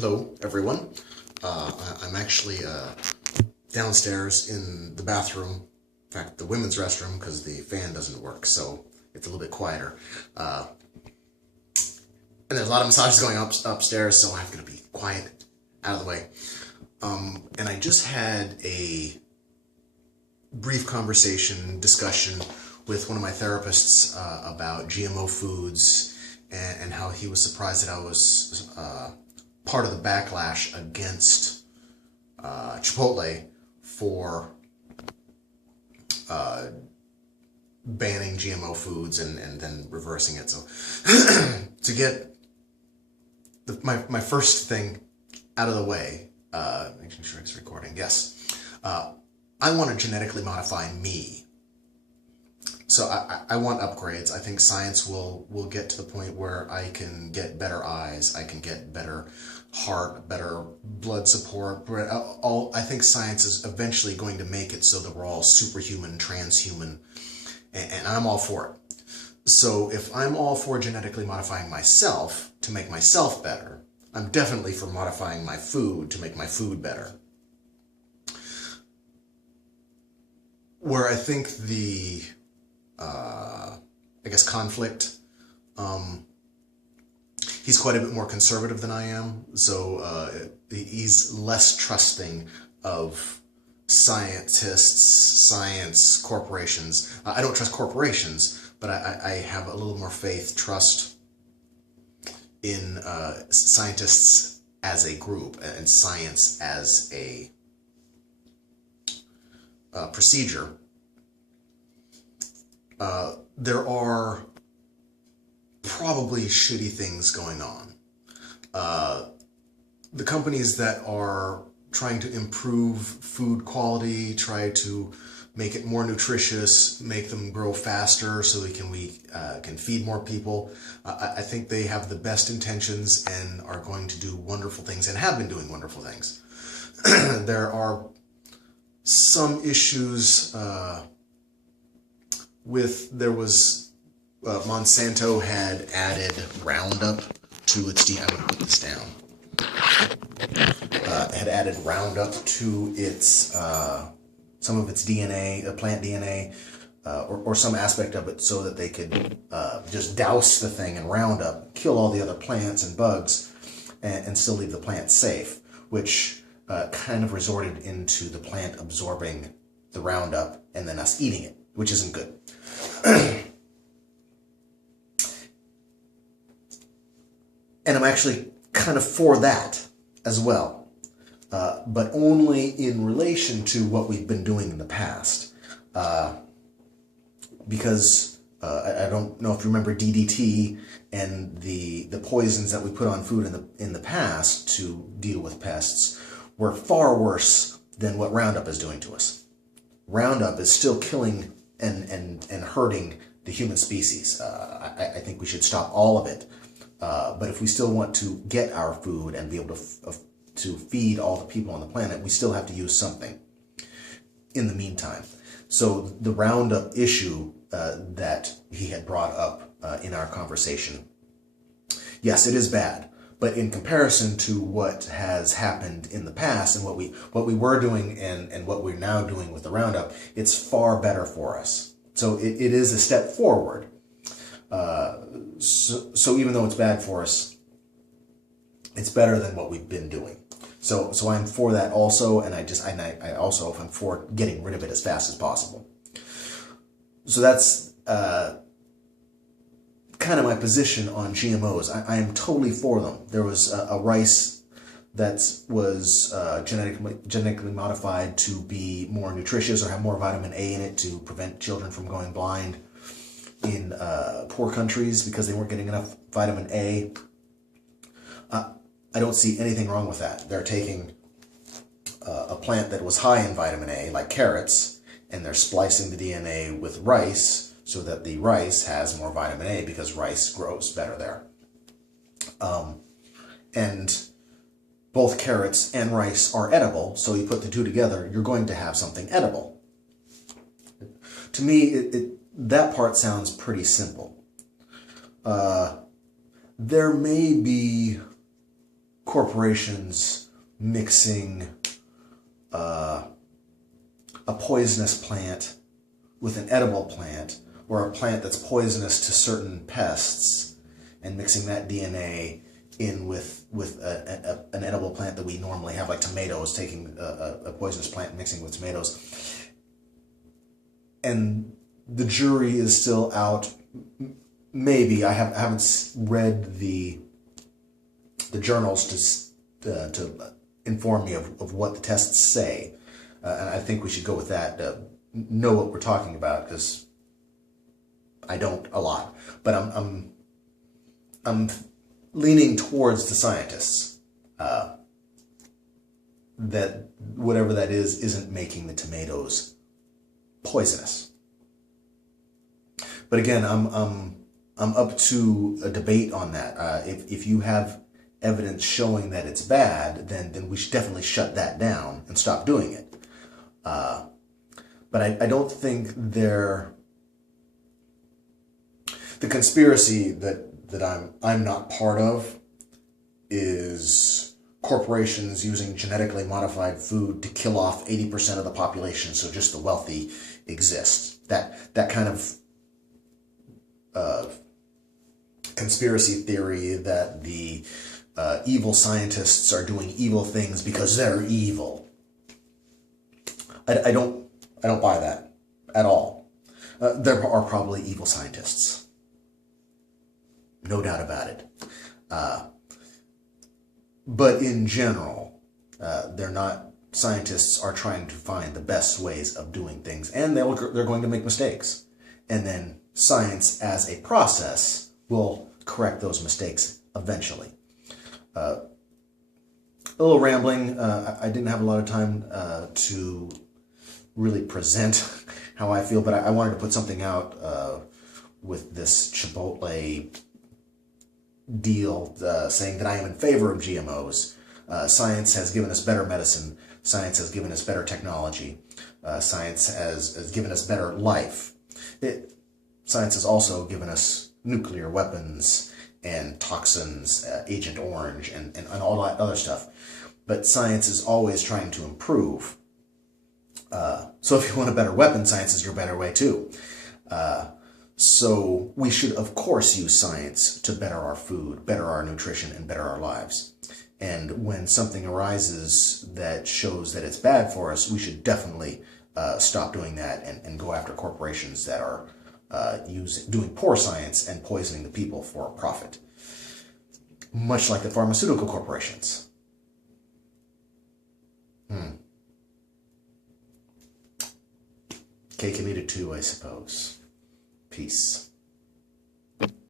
Hello, everyone. I'm actually downstairs in the bathroom. In fact, the women's restroom, because the fan doesn't work, so it's a little bit quieter. And there's a lot of massages going upstairs, so I'm going to be quiet, out of the way. And I just had a brief discussion with one of my therapists about GMO foods and how he was surprised that I was part of the backlash against Chipotle for banning GMO foods and then reversing it. So to get my first thing out of the way, making sure it's recording, yes. I want to genetically modify me. So I want upgrades. I think science will get to the point where I can get better eyes, I can get better heart, better blood support. I think science is eventually going to make it so that we're all superhuman, transhuman, and I'm all for it. So if I'm all for genetically modifying myself to make myself better, I'm definitely for modifying my food to make my food better. Where I think the conflict, he's quite a bit more conservative than I am, so he's less trusting of scientists, science, corporations. I don't trust corporations, but I have a little more trust in scientists as a group and science as a procedure. There are probably shitty things going on. The companies that are trying to improve food quality, try to make it more nutritious, make them grow faster so we can feed more people. I think they have the best intentions and are going to do wonderful things and have been doing wonderful things. There are some issues Monsanto had added Roundup to its DNA. I'm going to put this down. Had added Roundup to its some of its DNA, plant DNA, or some aspect of it, so that they could just douse the thing in Roundup, kill all the other plants and bugs, and still leave the plant safe, which kind of resorted into the plant absorbing the Roundup and then us eating it, which isn't good. And I'm actually kind of for that as well, but only in relation to what we've been doing in the past. Because I don't know if you remember DDT and the poisons that we put on food in the past to deal with pests were far worse than what Roundup is doing to us. Roundup is still killing and hurting the human species. I think we should stop all of it. But if we still want to get our food and be able to feed all the people on the planet, we still have to use something in the meantime. So the Roundup issue that he had brought up in our conversation, yes, it is bad. But in comparison to what has happened in the past and what we were doing and what we're now doing with the Roundup, it's far better for us. So it is a step forward. So even though it's bad for us, it's better than what we've been doing. So I'm for that also, and I also am for getting rid of it as fast as possible. So that's kind of my position on GMOs. I am totally for them. There was a rice that was genetically modified to be more nutritious or have more vitamin A in it to prevent children from going blind in poor countries because they weren't getting enough vitamin A. I don't see anything wrong with that. They're taking a plant that was high in vitamin A, like carrots, and they're splicing the DNA with rice so that the rice has more vitamin A because rice grows better there. And both carrots and rice are edible, so you put the two together, you're going to have something edible. To me, that part sounds pretty simple. There may be corporations mixing a poisonous plant with an edible plant, or a plant that's poisonous to certain pests, and mixing that DNA in with an edible plant that we normally have, like tomatoes, taking a poisonous plant and mixing with tomatoes. And the jury is still out. Maybe I haven't read the journals to inform me of what the tests say, and I think we should go with that. Know what we're talking about, because I don't a lot, but I'm leaning towards the scientists that whatever that is isn't making the tomatoes poisonous. But again, I'm up to a debate on that. If you have evidence showing that it's bad, then we should definitely shut that down and stop doing it. But I don't think the conspiracy that I'm not part of is corporations using genetically modified food to kill off 80% of the population, so just the wealthy exist. That kind of conspiracy theory that the evil scientists are doing evil things because they're evil. I don't buy that at all. There are probably evil scientists. No doubt about it. But in general, scientists are trying to find the best ways of doing things, and they're going to make mistakes. And then science as a process will correct those mistakes eventually. A little rambling. I didn't have a lot of time to really present how I feel, but I wanted to put something out with this Chipotle deal, saying that I am in favor of GMOs. Science has given us better medicine. Science has given us better technology. Science has given us better life. Science has also given us nuclear weapons and toxins, Agent Orange, and all that other stuff. But science is always trying to improve. So if you want a better weapon, science is your better way too. So we should, of course, use science to better our food, better our nutrition, and better our lives. And when something arises that shows that it's bad for us, we should definitely stop doing that and go after corporations that are doing poor science and poisoning the people for profit. Much like the pharmaceutical corporations. Cake and eat it too, I suppose. Peace.